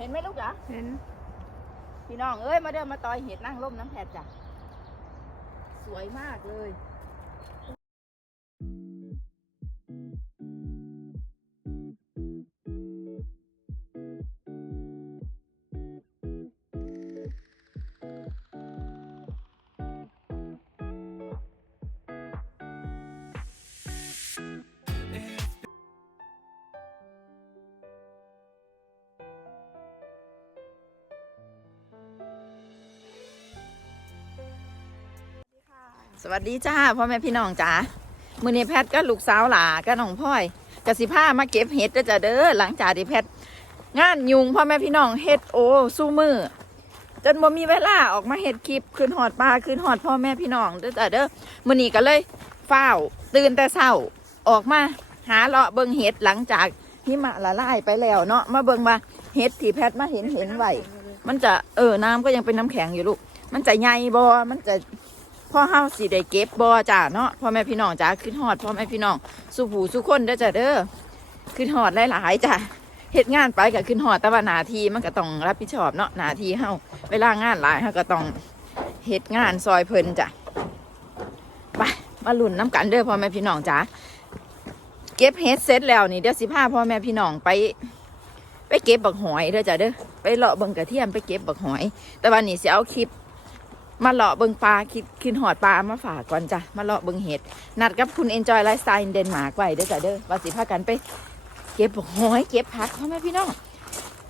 เห็นไหมลูกจ๋าเห็น พี่น้องเอ้ยมาเดินมาต่อยเห็ดนั่งร่มน้ำแพดจ้ะสวยมากเลย วัสดีจ้าพ่อแม่พี่น้องจ้ามือนี้แพทย์ก็ลูกสาวหลาก็น้องพ่อยกสิผ้ามาเก็บเห็ดจ้าเด้อหลังจากที่แพทย์งานยุงพ่อแม่พี่น้องเฮ็ดโอสู้มือจนบ่มีเวลาออกมาเฮ็ดคลิปขึ้นหอดปลาขึ้นหอดพ่อแม่พี่น้องเด้อจ้าเด้อมือนี้ก็เลยเฝ้าตื่นแต่เช้าออกมาหาเลาะเบิงเห็ดหลังจากหิมะละลายไปแล้วเนาะมาเบิงว่าเห็ดที่แพทย์มาเห็นเห็นไหวมันจะเออน้ำก็ยังเป็นน้ำแข็งอยู่ลูกมันจะใหญ่บ่มันจะ พ่อเฮาสิได้เก็บบ่จ้าเนาะพ่อแม่พี่น้องจ้าขึ้นฮอดพ่อแม่พี่น้องสู่ผู้สู่คนเด้อจ้าเด้อขึ้นฮอดหลายๆจ้าเฮ็ดงานไปก็ขึ้นฮอดแต่ว่าหน้าทีมันก็ต้องรับผิดชอบเนาะหน้าทีเฮาเวลางานหลายเฮาก็ต้องเฮ็ดงานซอยเพลินจ้ะไปมาลุ้นน้ำกันเด้อพ่อแม่พี่น้องจ้าเก็บเฮ็ดเสร็จแล้วนี่เดี๋ยวสิพาพ่อแม่พี่น้องไป ไปเก็บบักหอยเด้อจ้าเด้อไปเลาะเบิ่งกระเทียมไปเก็บบักหอย แต่วันนี้สิเอาคลิป มาเลาะเบิงปลาคิดขึ้นหอดปลามาฝากก่อนจ้ะ มาเลาะเบิงเห็ด นัดกับคุณ Enjoy Lifestyle in Denmark ไว้เด้อจ้ะเด้อว่าสิพากันไป เก็บหอยเก็บผักพ่อแม่พี่น้อง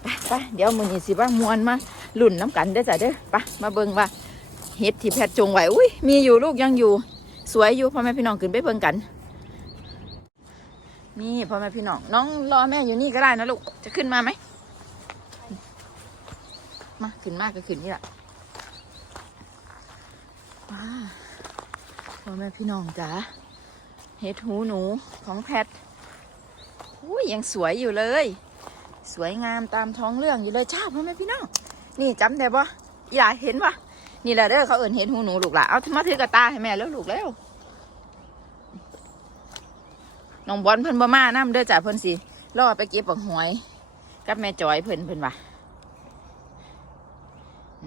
ไปไปเดี๋ยวมือนี้สิว่ามวนมาหลุ่นน้ำกันเด้อจ้ะเด้อไปมาเบิงว่าเห็ดที่แพทจงไว้อุ้ยมีอยู่ลูกยังอยู่ สวยอยู่พ่อแม่พี่น้องขึ้นไปเบิงกันนี่พ่อแม่พี่น้อง น้องรอแม่อยู่นี่ก็ได้นะลูกจะขึ้นมาไหมมาขึ้นมากก็ขึ้นนี่แหละ ว้าพ่อแม่พี่น้องจ๋าเห็ดหูหนูของแพทอุ้ยยังสวยอยู่เลย สวยงามตามท้องเรื่องอยู่เลยจ้าพ่อแม่พี่น้อง นี่จำได้ปะอีหลาเห็นปะนี่แหละเด้อเขาเอิ่นเห็ดหูหนูลูกละเอามาถือกระตาให้แม่แล้วลูกแล้วน้องบอลเพิ่นบ่มาน้ำเด้อจ้าเพิ่นสิรอไปเก็บปักหอยกับแม่จอยเพิ่นเพิ่นว่ะ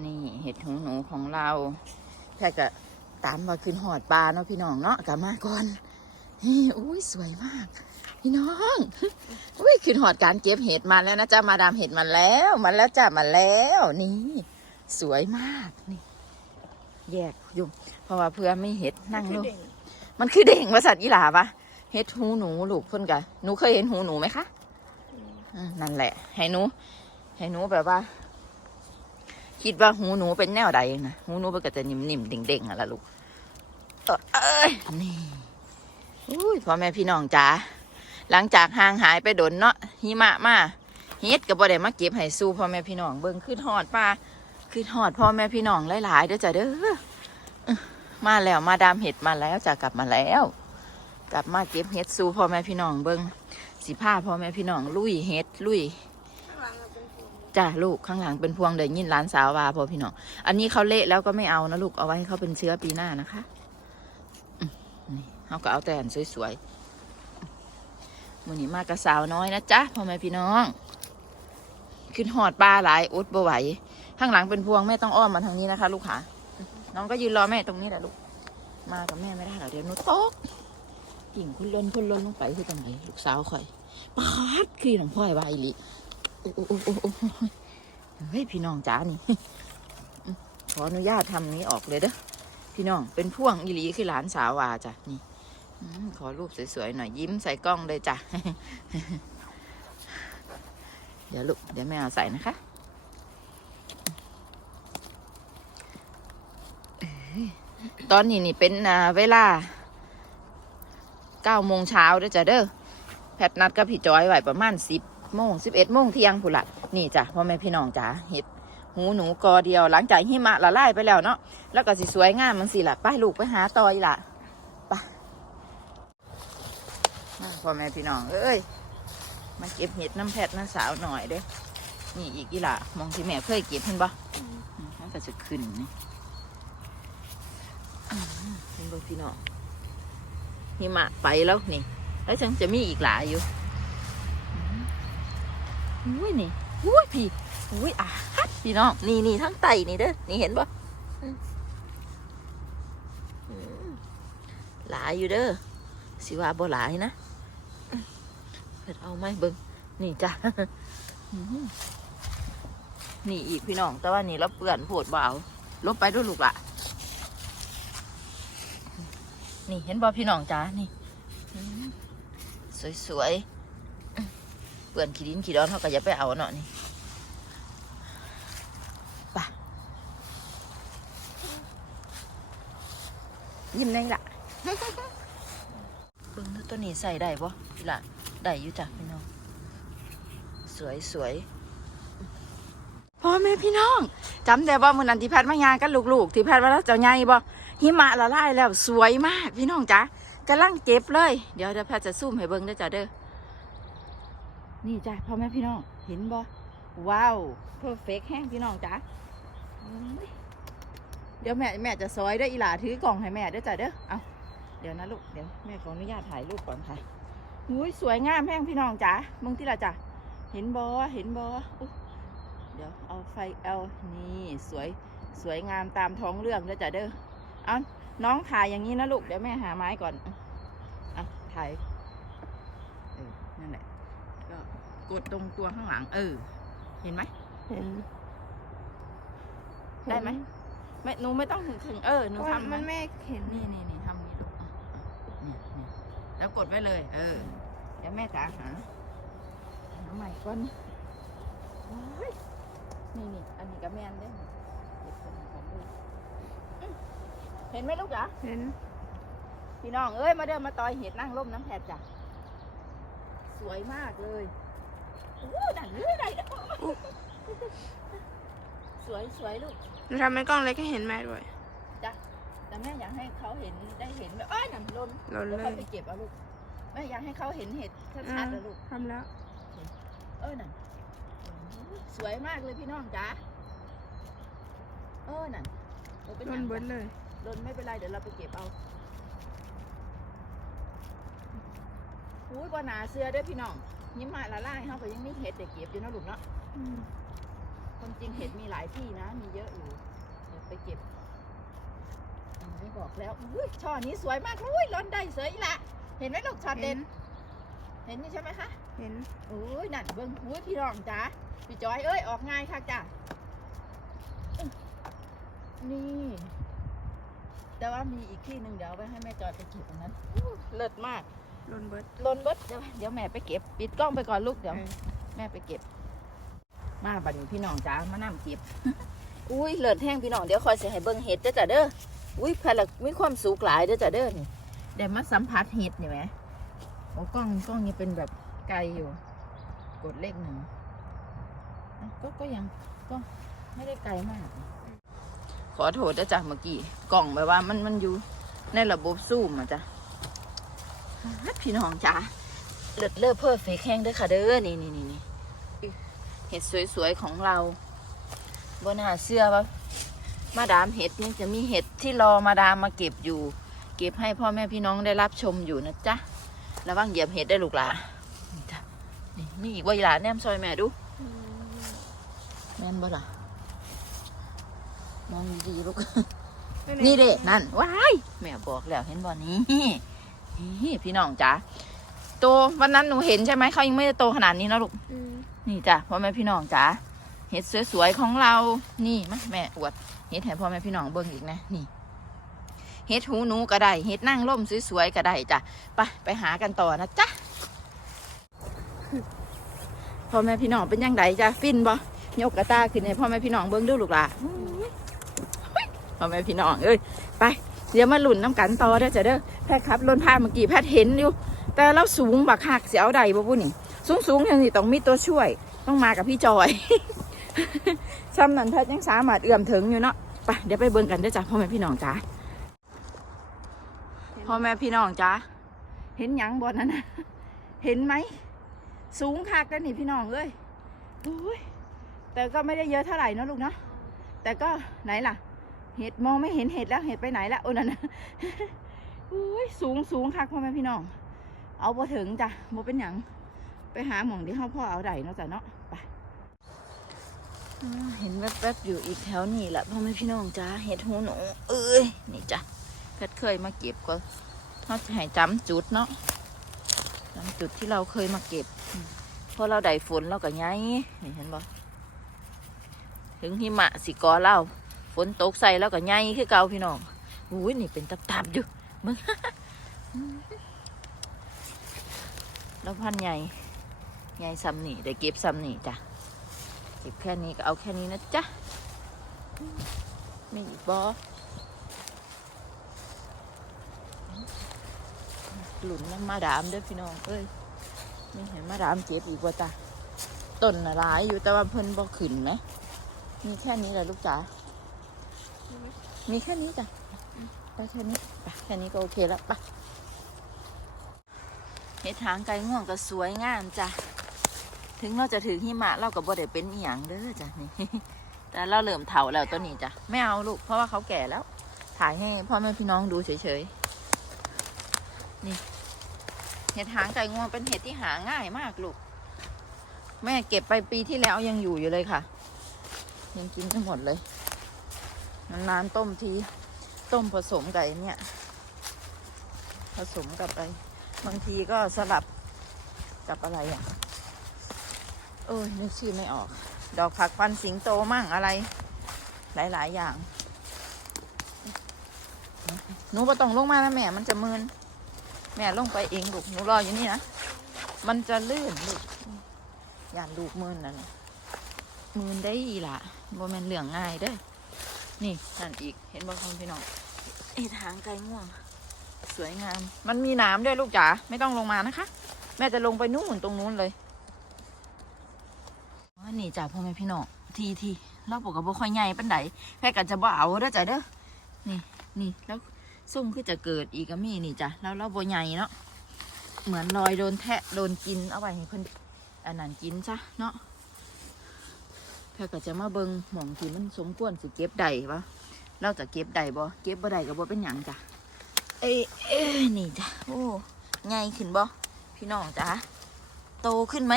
นี่เห็ดหูหนูของเรา แค่ก็ตามมาขึ้นหอดปลาเนาะพี่น้องเนาะกลับมาก่อนนี่อุ้ยสวยมาก พี่น้องอุ้ยขึ้นหอดการเก็บเห็ดมาแล้วนะจ๊ะมาดามเห็ดมาแล้วมาแล้วจ้ะมาแล้วนี่ สวยมากนี่ แยกอยู่เพราะว่าเพื่อไม่เห็ดนั่งลูกมันคือเด่งว่าสัตว์ยีหลาปะเห็ดหูหนูลูกเพ่นกะหนูเคยเห็นหูหนูไหมคะนั่นแหละ ให้หนูให้หนูแบบว่า คิดว่าหูหนูเป็นแนวใดนะหูหนูมันก็จะนิ่มๆเด้งๆอะล่ะลูกเอ้ยนี่อุ้ยพ่อแม่พี่น้องจ๋าหลังจากห่างหายไปโดนเนาะหิมะมาเฮ็ดกับบ่ได้มาเก็บให้สู้พ่อแม่พี่น้องเบิ่งขึ้นหอดป้าขึ้นหอดพ่อแม่พี่น้องหลายๆเด้อจ้ะเด้อมาแล้วมาดามเห็ดมาแล้วจ้ะกลับมาแล้ว กลับมาเก็บเห็ดสู้พ่อแม่พี่น้องเบิ่งสิพาพ่อแม่พี่น้องลุยเห็ดลุย จ้าลูกข้างหลังเป็นพวงเดี๋ยวยินร้านสาววาพอพี่น้องอันนี้เขาเละแล้วก็ไม่เอานะลูกเอาไว้ให้เขาเป็นเชื้อปีหน้านะคะนี่เขาก็เอาแต่อันสวยๆมันนี้มากระสาวน้อยนะจ๊ะพ่อแม่พี่น้องขึ้นหอดปลาหลายอุดบ่ไหวข้างหลังเป็นพวงแม่ต้องอ้อมมาทางนี้นะคะ ลูกค่ะน้องก็ยืนรอแม่ตรงนี้แหละลูก มากับแม่ไม่ได้หรอกเดี๋ยวนูตกกิ่งคุณล้นคุณล้นลงไปคือตรงไหนลูกสาวคอยปาดคือหลวงพ่อไอ้วายลิ เฮ้ยพี่น้องจ้านี่ ขออนุญาตทำนี้ออกเลยเด้อพี่น้องเป็นพ่วงอีหลีคือหลานสาววาจ้ะนี่ขอรูปสวยๆหน่อยยิ้มใส่กล้องเลยจ้ะ เดี๋ยวลูกเดี๋ยวแม่เอาใส่นะคะตอนนี้นี่เป็นเวลาเก้าโมงเช้าเด้อจ้ะเด้อแพทนัดกับพี่จอยไว้ประมาณสิบ โมงสิบเอ็ดโมงเที่ยงผู้นละนี่จ้ะพ่อแม่พี่น้องจ๋าเห็ดหูหนูกอเดียวหลังจากหิมะละลายไปแล้วเนาะแล้วก็สิสวยงามมันสิล่ะไปลูกไปหาตอยล่ะไปพ่อแม่พี่น้องเอ้ยมาเก็บเห็ดน้ำแพทน้ำสาวหน่อยเด้นี่อีกอีหละมองที่แม่เคยเก็บเห็นปะมันก็จะขึ้นนี่เห็นบ่พี่น้องหิมะไปแล้วนี่ แล้วฉันจะมีอีกหลายอยู่ อุ้ยนี่อุ้ยพี่อุ้ยอะพี่น้องนี่นี่ทั้งไตนี่เด้อนี่เห็นปะหลายอยู่เด้อสิว่าบ่หลายนะเพิ่นเอาไหมเบิ่งนี่จ้ะนี่อีกพี่น้อง แต่ว่านี่เราเปื่อนโผดเบาลบไปด้วยลูกละนี่เห็นบ่พี่น้องจ้านี่อืมสวยๆ เปื่อนขี้ดินขี้ดอนเขาก็อย่าไปเอาเนาะนี่ไปยิ้มได้ละเบิ่งดูตัวนี้ใส่ได้ปะพี่ละได้อยู่จ้ะพี่น้อง สวยสวยพ่อแม่พี่น้องจำได้บ่มื้อนั้นที่แพทย์มางานกันลูกๆ ที่แพทย์ว่าเราเจ้าใหญ่บ่หิมะละลายแล้วสวยมากพี่น้องจ๋ากำลังเก็บเลย เดี๋ยวเดี๋ยวแพทย์จะซูมให้เบิ่งเด้อจ้ะเด้อ นี่จ้ะพ่อแม่พี่น้องเห็นบ่ว้าวเพอร์เฟกแห้งพี่น้องจ๋าโอ้ยเดี๋ยวแม่แม่จะซอยเด้อีหลาถือกล่องให้แม่เด้อจ้ะเด้อเอาเดี๋ยวนะลูกเดี๋ยวแม่ขออนุญาตถ่ายรูปก่อนค่ะอุ้ยสวยงามแห้งพี่น้องจ๋ามึงที่ละจ้ะเห็นบอเห็นบอเดี๋ยวเอาไฟเอานี่สวยสวยงามตามท้องเรื่องเด้อจ้ะเด้อเอาน้องถ่ายอย่างนี้นะลูกเดี๋ยวแม่หาไม้ก่อนอะถ่ายเออนั่นแหละ ก็กดตรงตัวข้างหลัง เออ เห็นไหมเห็นได้ไหมไม่หนูไม่ต้องถึงถึงเออหนูเพราะทำมันนะไม่เห็นนี่นี่นี่ทำนี้ลูกอะอะเนี่ยเนี่ยแล้วกดไว้เลย เออ เดี๋ยวแม่จ๋าหาหาใหม่ก่อนโอ้ยนี่นี่อันนี้ก็แม่นได้อเก็บเป็นของดูอื้อเห็นไหมลูกจ๋า เห็นพี่น้องเอ้ยมาเดินมาต่อยเห็ดนั่งร่มน้ำแผดจ้ะสวยมากเลยโอ้ดันเรื่อยได้เด้อสวยสวยลูกหนูทำเป็นกล้องเล็กให้เห็นแม่ด้วยแต่แม่อยากให้เขาเห็นได้เห็นแบบอ้อยนั่นลนหล่นเดี๋ยวเลเขายไปเก็บเอาลูกแม่อยากให้เขาเห็นเห็ดชัดๆนะลูกทำแล้ว เออนั่นสวยมากเลยพี่น้องจ๋าเออนั่นเออเป็นหล้ยันงเบิดเลยลนไม่เป็นไรเดี๋ยวเราไปเก็บเอาอุ้ยกว่าหนาเสื้อเด้วยพี่น้อง ยิ้มมาละลายเขาก็ยังมีเห็ดเด็กเก็บอยู่เนาะลูกเนาะอืมคนจริงเห็ดมีหลายที่นะ มีเยอะอยู่เดี๋ยวไปเก็บอืมไม่บอกแล้วอุ้ยช่อนี้สวยมากอุ้ยล้นได้เสยละ เห็นไหมลูกช็อตเด่น เห็นนี่ใช่ไหมคะ เห็นโอ้ยนั่นเบิ้งอุ้ยพี่รองจ้าพี่จอยเอ้ยออกง่ายค่ะจ้าอื้อนี่ แต่ว่ามีอีกที่หนึ่งเดี๋ยวเอาไปให้แม่จอยไปเก็บตรงนั้นอู้เลิศมาก ล้นเบิดลนเบิดเดี๋ยวเดี๋ยวแม่ไปเก็บ ปิดกล้องไปก่อนลูกเดี๋ยวเออแม่ไปเก็บ มาบัดนี้พี่น้องจ้ามานั่งเก็บ อุ้ยเลิศแห้งพี่น้องเดี๋ยวคอยเสียให้เบิ้งเห็ดเด้อจ้ะเด้ออุ้ยพลักมีความสุขหลายเด้อจ้ะเด้อนี่เดี๋ยวมาสัมผัสเห็ดนี่ไหมโอ้กล้องกล้องนี่เป็นแบบไกลอยู่ กดเลขหนึ่งอะก็ก็ยังก็ไม่ได้ไกลมาก ขอโทษนะจ๊ะเมื่อกี้กล่องแบบว่ามันมันอยู่ในระบบซูมอะจ้ะฮัด พี่น้องจ้าเลิศเลิศเพอร์เฟกแห้งเด้อค่ะเด้อนี่นี่นี่นี่เห็ดสวยๆของเราบนหาเสื้อว่ามาดามเห็ดนี่จะมีเห็ดที่รอมาดามมาเก็บอยู่ เก็บให้พ่อแม่พี่น้องได้รับชมอยู่นะจ๊ะระวังเหยียบเห็ดได้ลูกหลานี่จ้ะนี่มีอีกว่าอีหลาแนมซอยแม่ดูอืมแม่นบ่ล่ะมองดีๆลูกไปไหนี่เด็นั่นว้ายแม่บอกแล้วเห็นบ่นี้ นี่พี่น้องจ๋าโตวันนั้นหนูเห็นใช่ไหมเขายังไม่ได้โตขนาดนี้นะลูกอืมนี่จ้ะพ่อแม่พี่น้องจ๋าเห็ดสวยๆของเรา นี่มาแม่อวดเห็ดให้พ่อแม่พี่น้องเบิ่งอีกนะนี่เห็ดหูหนูก็ได้เห็ดนั่งร่มสวยๆก็ได้จ้ะไปไปหากันต่อนะจ๊ะพ่อแม่พี่น้องเป็นยังไงจ้ะฟินบ่ยกกระตาขึ้นให้พ่อแม่พี่น้องเบิ่งดูลูกหล่ะพ่อแม่พี่น้องเอ้ยไปเดี๋ยวมาหลุ่นน้ำกันต่อเด้อจ้ะเด้อ แพทย์ครับลนพาเมื่อกี้แพทย์เห็นอยู่ แต่เราสูงบักหักเสียเอาใดบ่บุนี่ สูงสูงๆอย่างนี้ต้องมีตัวช่วย ต้องมากับพี่จอยซ้ำนั้นแพทย์ยังสามารถเอื้อมถึงอยู่เนาะไปเดี๋ยวไปเบิ่งกันเด้อจ้ะพ่อแม่พี่น้องจ้าพ่อแม่พี่น้องจ้าเห็นหยังบนนั้นนะเห็นไหม สูงคักแล้วนี่พี่น้องเอ้ยโอ้ยแต่ก็ไม่ได้เยอะเท่าไหร่เนอะลูกเนาะแต่ก็ไหนล่ะ เห็ดมองไม่เห็นเห็ดแล้วเห็ดไปไหนละโอ้นั่นนะ อุ้ยสูงสูงคักพ่อแม่พี่น้อง เอาบ่ถึงจ้ะบ่เป็นหยังไปหาหม่องที่เขาพ่อเอาได้เนาะจ้ะเนาะไปเห็นแวบๆอยู่อีกแถวนี่แหละพ่อแม่พี่น้องจ้าเห็ดหูหนูเอ้ยนี่จ้ะเพชรเคยมาเก็บก็เขาจะให้จำจุดเนาะจำจุดที่เราเคยมาเก็บพอเราได้ฝนเราก็ย้ายนี่เห็นบ่ถึงหิมะสิกอเล่าฝนตกใส่แล้วก็ย้ายคือเก่าพี่น้องอุ้ยนี่เป็นตับๆอยู่ มึงแล้วพันใหญ่ ใหญ่ซ้ำนี่ได้เก็บซ้ำนี่จ้ะ เก็บแค่นี้ก็เอาแค่นี้นะจ๊ะมีอีกบอหลุนน้ำมาดามเด้อพี่น้องเอ้ยไม่เห็นมาดามเก็บอีกว่าจ้ะต้นน่ะร้ายอยู่แต่ว่าเพิ่นบ่ขึ้นไหม มีแค่นี้แหละลูกจ๋า มีแค่นี้จ้ะได้แค่นี้ ไปแค่นี้ก็โอเคแล้วไปเห็ดหางไก่ง่วงก็สวยงามจ้ะ ถึงเราจะถือหิมะเราก็บ่ได้เป็นอีหยังเด้อจ้ะนี่ แต่เราเริ่มเถาแล้วตัวนี้จ้ะ ไม่เอาลูก เพราะว่าเขาแก่แล้ว ถ่ายให้พ่อแม่พี่น้องดูเฉยๆ นี่ เห็ดหางไก่งวงเป็นเห็ดที่หาง่ายมากลูก แม่เก็บไปปีที่แล้วยังอยู่อยู่เลยค่ะ ยังกินไม่หมดเลยนานๆต้มที ต้มผสมไก่เนี่ย ผสมกับอะไรบางทีก็สลับกับอะไรอะเออนึกชื่อไม่ออก ดอกผักฟันสิงโตมั่งอะไร หลาย ๆ อย่างหนูก็ต้องลงมานะแม่ มันจะมืนแม่ลงไปเองลูกหนูรออยู่นี่นะ มันจะลื่นลูกอย่าลูกมืนนั่นน่ะมืนได้อีหละโมเมนเหลืองง่ายเด้อ นี่นั่นอีก เห็นบ่คุณพี่น้องไอ้ทางไกลง่วง สวยงาม มันมีน้ำด้วยลูกจ๋าไม่ต้องลงมานะคะ แม่จะลงไปนู่นตรงนู้นเลยอ๋อนี่จ้ะพ่อแม่พี่น้องทีทีเราบอกกับบ่ค่อยใหญ่ปันไดแพ่กันจะบ่เอาเด้อจ้ะเด้อนี่นี่แล้วส้มคือจะเกิดอีกก็มีนี่จ้ะแล้วเราบ่ใหญ่เนาะเหมือนรอยโดนแทะโดนกินเอาไว้ให้เพิ่นอันนั้นกินซะเนาะ แพ่ก็จะมาเบิงหม่องที่มันสมควรสิเก็บได้ปะเราจะเก็บได้บ่เก็บบ่ได้ก็บ่เป็นหยังจ้ะเอ้เอ้นี่จ้ะโอ้ใหญ่ขึ้นบ่พี่น้องจ้ะโตขึ้นไหม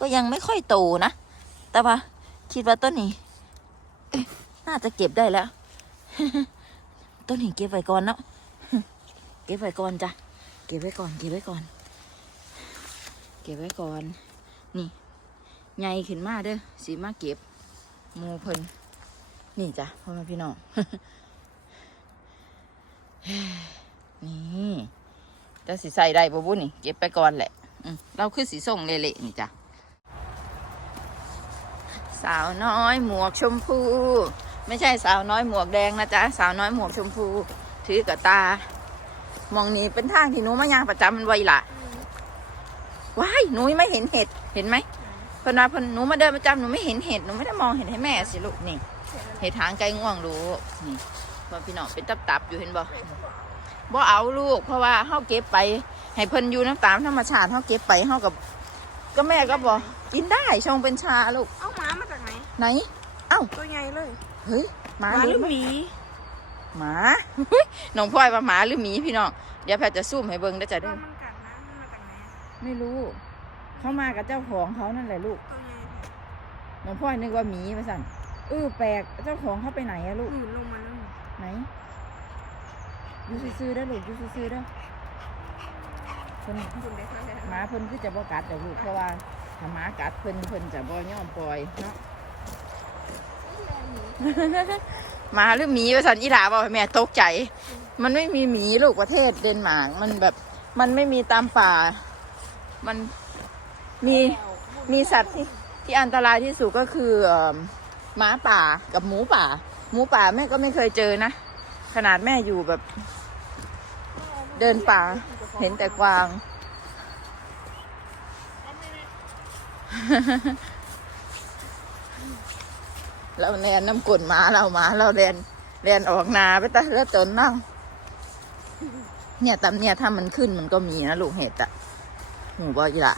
ก็ยังไม่ค่อยโตนะแต่ว่าคิดว่าต้นนี้น่าจะเก็บได้แล้ว ต้นนี้เก็บไว้ก่อนเนาะเก็บไว้ก่อนจ้ะเก็บไว้ก่อน เก็บไว้ก่อน เก็บไว้ก่อน นี่ใหญ่ขึ้นมาเด้อสีมาเก็บ มูเพิ่นนี่จ้ะพ่อแม่พี่น้องนี่จะสีใส่ได้ปะบุนี่ เก็บไปก่อนแหละเราคือสีส่งเละๆนี่จ้ะสาวน้อยหมวกชมพู ไม่ใช่สาวน้อยหมวกแดงนะจ๊ะสาวน้อยหมวกชมพู ถือกับตา มองนี่เป็นทางที่หนูมายางประจำมันไวละว้ายหนูยังไม่เห็นเห็ดเห็นไหม พนว่าเพนหนูมาเดินประจำหนูไม่เห็นเห็ดหนูไม่ได้มองเห็นให้แม่สิลูกนี่เห็ดหางไก่ง่วงลูกนี่พอพี่น้องเป็นตับๆอยู่เห็นบ่บ่เอาลูก เพราะว่าเฮาเก็บไปให้เพิ่นอยู่น้ำตามธรรมชาติเฮาเก็บไปเฮากับก็แม่ก็บอกกินได้ชงเป็นชาลูกเอาหมามาจากไหนไหน เอ้าตัวใหญ่เลยเฮ้ยหมาหมาหรือไหมีหมาเฮ้ยน้องพลอยว่าหมาหรือหมีพี่น้องเดี๋ยวแพทย์จะซูมให้เบิ่งได้อจ้ะตัเด้วอมันกัดนะมันมาจากไหนอะไม่รู้ เขามากับเจ้าของเขานั่นแหละลูกตัวใหญ่น้องพลอยนึกว่าหมีมาสั่นเออแปลกเจ้าของเขาไปไหนอะลูกหมุนลงมาแล้วนี่ไหนอยูซื่อๆได้อลูกอยูซื่อๆได้อเพิ่นคุณได้เท่าไหร่หมาเพิ่นคือจะบ่กัดเดี๋ยวลูกเพราะว่าถ้าหมากัดเพิ่นเพิ่นจะบ่ยอมปล่อยเนาะ หมาหรือหมีว่าสันอีหลาบอกให้แม่ตกใจ มันไม่มีหมีลูกประเทศเดนมาร์กมันแบบ มันไม่มีตามป่า มัน มีมีสัตว์ที่ที่อันตรายที่สุดก็คือมหมาป่ากับหมูป่า หมูป่าแม่ก็ไม่เคยเจอนะ ขนาดแม่อยู่แบบ เดินป่า เห็นแต่กวาง เราแนนน้ำกลนมาเราหมา เราแดนแดนออกนาไปตะแล้วจนนั่งเนี่ยตำเนี่ยถ้ามันขึ้นมันก็มีนะลูกเห็ดอะหนูบอกอีละ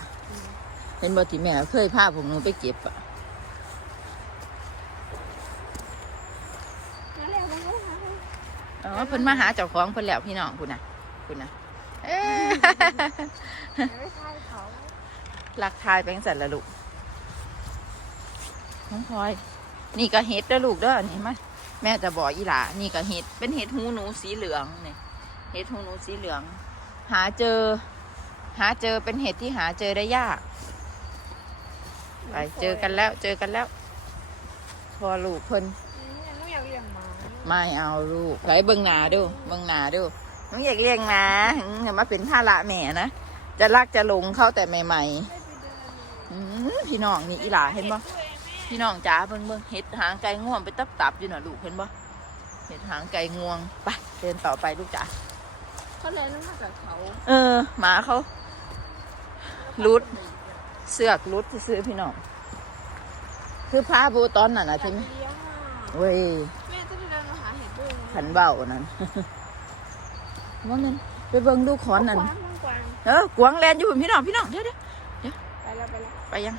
เห็นบอที่แม่เคยพาผมหนูไปเก็บอะมาแล้วมาแล้วมาแล้วอ๋อเพิ่นมาหาเจ้าของเพิ่นแล้วพี่น้องคุณนะคุณนะเอ๊ะไม่ใช่เขารักทายแบงสันละลูกน้องพลอย นี่ก็เห็ดเด้อลูกเด้อนี่มาแม่จะบอกอีหลานี่ก็เห็ด เป็นเห็ดหูหนูสีเหลืองนี่เห็ดหูหนูสีเหลือง หาเจอ หาเจอเป็นเห็ดที่หาเจอได้ยาก ไปเจอกันแล้วเจอกันแล้ว พอลูกเพิ่นเนี่ยหนูอยากเลี้ยงหมาไม่เอาลูกไหนเบิ่งหนาดูเบิ่งหนาดูน้องอยากเลี้ยงหมาหึอย่ามาเป็นภาระแม่นะจะรักจะหลงเข้าแต่ใหม่ได้ไปเดินๆอืมพี่น้องนี่อีหลาเห็นบ่พี่น้องจ๋าเบิ่งเบิ่งเห็ดหางไก่ง่วงไปตับตับๆอยู่น่ะลูกเห็นบ่เห็ดหางไก่งวงไปเดินต่อไปลูกจ๋าเขาเลยน้ำมากับเขา เออหมาเขารุด เสือกรุดซื้อๆพี่น้อง คือพาบูตอนน่ะนะอยาใช่กไหมเลี้ยงอะเว้ยแม่จะไปเดินมาหาเห็ดด้วยนะขันเบานั่นว่ามันไปเบิ่งดูขอนนั่นกวางมันกวางเออกวางแลนอยู่พุ่นพี่น้องพี่น้องเดี๋ยวเดี๋ยวไปแล้วไปแล้วไปยัง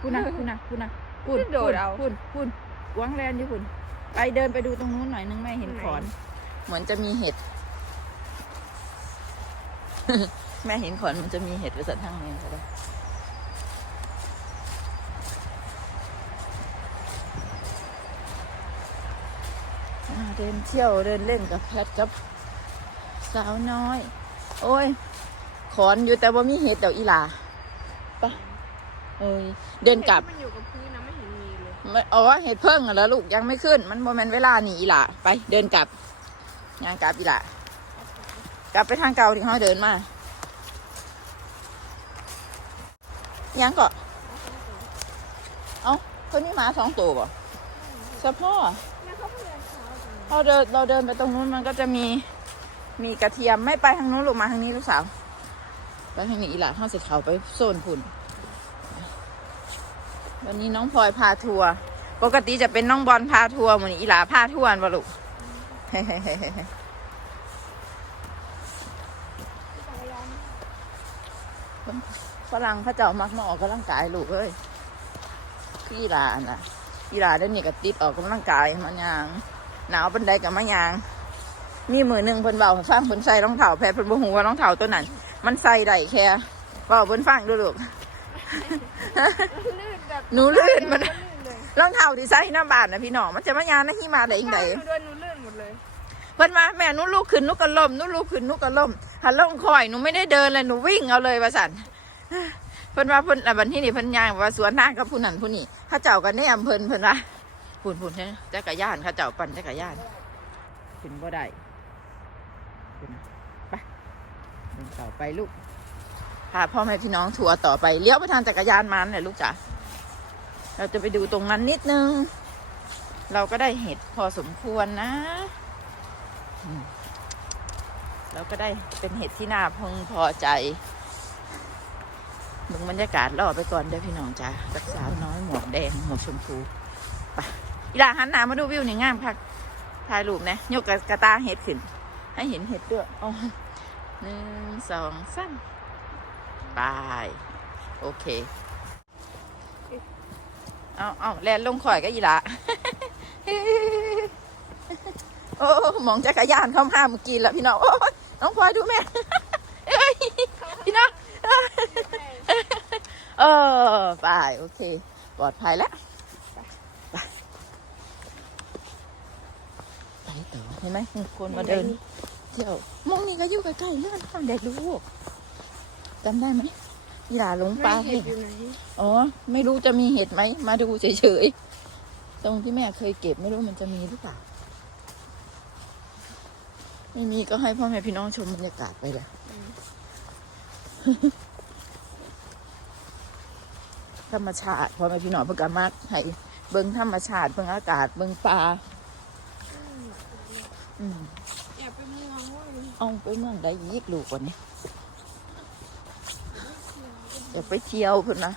พูดนะพูดนะพูดนะพูดโดดเอาพูดพูดกวางแลนอยู่พุ่นไปเดินไปดูตรงนู้นหน่อยนึงแม่เห็นไหนขอน เหมือนจะมีเห็ดแม่เห็นขอนมันจะมีเห็ดไปสันทั้งนี้ก็ได้ เดินเที่ยวเดินเล่นกับแพทกับสาวน้อย โอ้ย ขอนอยู่แต่ว่ามีเห็ดเดี๋ยวอีหลาไปะเอ้ยเดินกลับมันอยู่กับพื้นนะไม่เห็นมีเลยไม่อ๋อเห็ดเพิ่งเหรอลูกยังไม่ขึ้น มันโมเมนเวลาหนีอีหล่ะไป เดินกลับงานกลับอีหล่ะกลับไปทางเก่าที่เขาเดินมายังก็เอ้าเพิ่นมีหมาสองตัวบ่เฉพาะ เช้าจังเราเดินเราเดินไปตรงนู้นมันก็จะมีมีกระเทียมไม่ไปทางนู้นลูกมาทางนี้ลูกสาวไปทางนี้อีหล่ะเขาสิเขาไปโซนพุ่นวันนี้น้องพลอยพาทัวร์ปกติจะเป็นน้องบอลพาทัวร์เหมือนอีหลาพาทัวร์วะลูกฝรั่งเขาเจ้ามักมาออกกำลังกายลูกเอ้ยคืออีหลาน่ะอีหลาได้เนี่ยก็ติดออกกำลังกายมันยาง หนาวเป็นใดกับมันยางนี่มือหนึ่งเพิ่นเบาให้ฟังเพิ่นใส่รองเท้าแพรเพิ่นบ่ฮู้ว่ารองเท้าตัวนั้น มันใส่ได้แค่เบาเพิ่นฟังดูลูกลื่นแบบหนูลื่นมันลื่นเลยรองเท้าที่ใส่หน้าบ้านนะพี่น้องมันจะมายางนะที่มาได้ยังไงหนูเดินหนูลื่นหมดเลยเพิ่นมาแม่หนูลูกขึ้นหนูก็ล่มหนูลูกขึ้นหนูก็ล่มหันลงคอยหนูไม่ได้เดินเลยหนูวิ่งเอาเลยว่าสันเพิ่นว่าเพิ่นอะบันที่นี่เพิ่นย่างว่าสวนทางกับผู้นั้นผู้นี้เข้าเจ้ากันในอำเภอเพิ่นว่า พุ่นพุ่นใช่จักรยานเข้าเจ้าปั่นจักรยานขึ้นบ่ได้ขึ้นไปเดินต่อไปลูกพาพ่อแม่พี่น้องทัวร์ต่อไปเลี้ยวไปทางจักรยานมันเนี่ยลูกจ๋าเราจะไปดูตรงนั้นนิดนึง เราก็ได้เห็ดพอสมควรนะอืมแล้วก็ได้เป็นเห็ดที่น่าพึงพอใจมึงบรรยากาศรอไปก่อนเด้อพี่น้องจ้ากับสาวน้อยหมวกแดงหมวกชมพูไป อีหลาหันหน้ามาดูวิวนี่งามคักถ่ายรูปนะยกกระตาเห็ดขึ้น ให้เห็นเห็ดด้วยอ๋อหนึ่งสองสามไปโอเค เอาเอาแลนลงข่อยก็อีหละโอ้หมองจักรยานเข้ามาเมื่อกี้แล้วพี่น้องโอ้น้องพลอยดูแม่พี่น้องเออไปโอเค ปลอดภัยแล้วไปไปต่อเห็น ไหมมีคนมาเดินเที่ยวมองนี่ก็อยู่ใกล้ๆเลื่อนข้างเด็กลูกจำได้ไหมอีหลาหลงป่าไม่เห็ดอยู่ไหนอ๋อ ไม่รู้จะมีเห็ดไหม มาดูเฉยๆ ตรงที่แม่เคยเก็บไม่รู้มันจะมีหรือเปล่า ไม่มีก็ให้พ่อแม่พี่น้องชมบรรยากาศไปเลยธรรมชาติพ่อแม่พี่น้องเพิ่งกมักให้เบิ่งธรรมชาติเบิ่งอากาศเบิ่งป่า อืมอยากไปเมืองว่าเลยเอาไปเมืองใดยีกลูกวันนี้อยากไปเที่ยวพุ่นนะ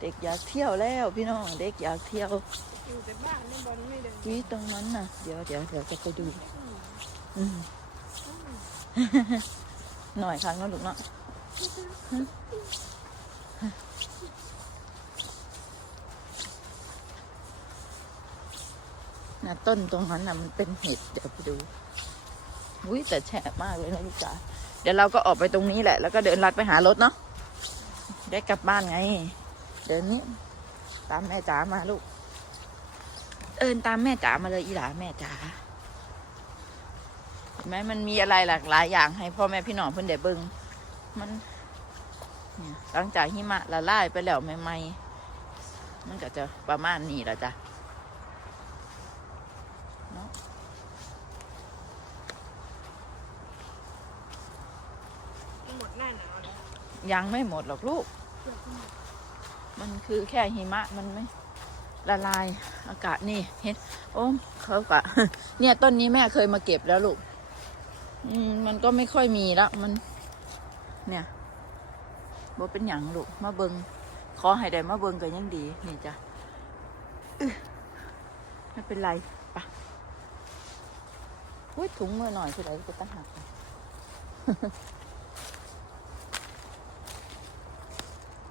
เด็กอยากเที่ยวแล้วพี่น้องเด็กอยากเที่ยวอยู่แต่บ้านไม่บอลไม่เดินวิตรงนั้นน่ะ เดี๋ยวเดี๋ยวเดี๋ยวจะไปดูหน่อยครั้งนะลูกเนาะ นะต้นตรงนั้นน่ะมันเป็นเห็ดเดี๋ยวไปดูอุ้ยแต่แฉะมากเลยนะลูกจ๋าเดี๋ยวเราก็ออกไปตรงนี้แหละ แล้วก็เดินลัดไปหารถเนาะได้กลับบ้านไง เดินนี้ ตามแม่จ๋ามาลูก เอินตามแม่จ๋ามาเลยอีหลาแม่จ๋าเห็นไหมมันมีอะไรหลากหลายอย่างให้พ่อแม่พี่น้องเพิ่อนได้เบิงมันหลังจากหิมะละลายไปแล้วใหม่ๆมันก็จะประมาณนี้และจ้ะเนาะ หมดหน้าหนาวแล้ว ยังไม่หมดหรอกลูก มันคือแค่หิมะมันไม่ละลายอากาศนี่เห็นโอ้เขากะเนี่ยต้นนี้แม่เคยมาเก็บแล้วลูก อืมมันก็ไม่ค่อยมีแล้วมัน เนี่ยบ่เป็นหยังลูกมาเบิงขอให้ได้มาเบิงกันยังดี นี่จ้ะไม่เป็นไรไปะอุ้ยถุงมือหน่อยคือไรก็ตั้งหัก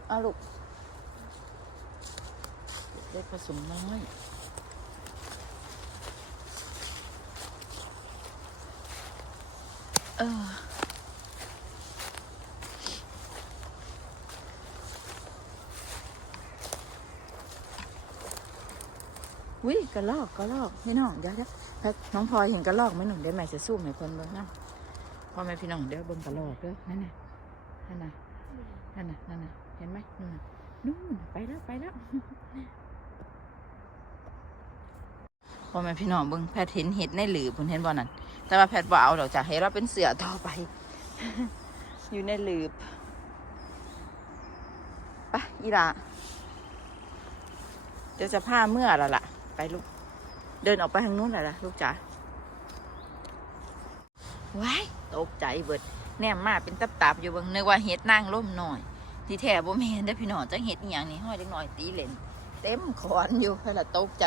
เอาลูกเล็กผสมน้อยเออวิกระลอกกระลอกพี่น้องเดี๋ยวเดี๋ยวแพทน้องพลอยเห็นกระลอกไหมหนุ่มเดี๋ยวแม่จะสู้ให้คนเบิ่งนะพ่อแม่พี่น้องเดี๋ยวเบิ่งกระลอกเด้อนั่นน่ะนั่นน่ะนั่นน่ะนั่นน่ะ เห็นไหมนู่นนู่นไปแล้วไปแล้วพ่อแม่พี่น้องเบิ่งแพทเห็นเห็ดในหลืบเพิ่นเห็นบ่นั่นแต่ว่าแพทบ่เอาดอกจ้ะเห็นเราเป็นเสือต่อไป อยู่ในหลืบไปอีละเดี๋ยวจะพาเมื่อละล่ะ ไปลูก เดินออกไปทางนู้นละล่ะลูกจ๋าว้ายตกใจเบิดแนมมาเป็นตับๆอยู่เบิ่งนึกว่าเห็ดนางล่มหน่อย ที่แท้บ่แม่นเด้พี่น้องจังเห็ดอีหยังนี้ห้อยเล็กน้อยตีเล่น เต็มขอนอยู่เพิ่นละตกใจ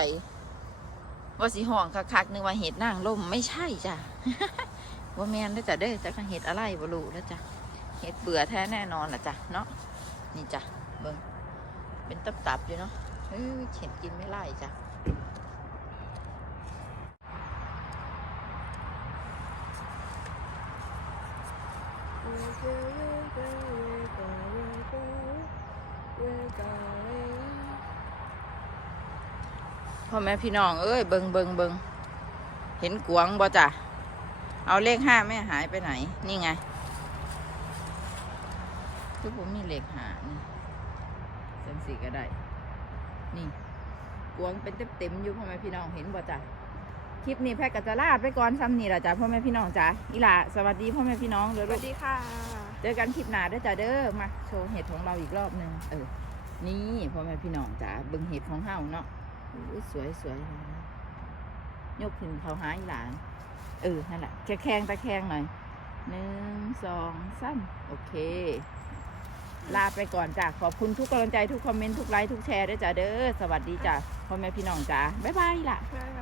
ว่าสีห้องคักๆนึกว่าเห็ดนางล่มไม่ใช่จ้ะว่าแม่นได้จ้ะเด้อจะเห็ดอะไรบ่รู้แล้วจ้ะเห็ดเบื่อแท้แน่นอนล่ะจ้ะเนาะนี่จ้ะเบิ่งเป็นตับๆอยู่เนาะเฮ้ยเห็ดกินไม่ไล่จ้ะ พ่อแม่พี่น้องเอ้ยเบิงเบิงเบิงเห็นกวางบ่จ้ะเอาเลขห้าแม่หายไปไหน นี่ไงคือผมมีเลขหานี่สังสีก็ได้ นี่กวางเป็นเต็มๆอยู่พ่อแม่พี่น้องเห็นบ่จ้ะคลิปนี้แพทย์ก็จะลาไปก่อนซ้ำนี่ละจ้ะพ่อแม่พี่น้องจ้ะอีหล่าสวัสดีพ่อแม่พี่น้องเดี๋ยวสวัสดีค่ะ เจอกันคลิปหน้าด้อจ้ะเด้อมาโชว์เห็ดของเราอีกรอบหนึ่งเออนี่พ่อแม่พี่น้องจ้ะเบิ่งเห็ดของเฮาเนาะ สวยสวยยกขึ้นเขาหาอีหลานเออนั่นแหละแค่แข้งตะแคงหน่อยหนึ่งสองสามโอเค ลาไปก่อนจ้ะขอบคุณทุกกำลังใจทุกคอมเมนต์ทุกไลค์ทุกแชร์ด้วยจ้ะเด้อสวัสดีจ้ะพ่อแม่พี่น้องจ้ะบ๊ายบายล่ะบ๊ายบ